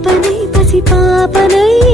పాపనై పసి పాపనై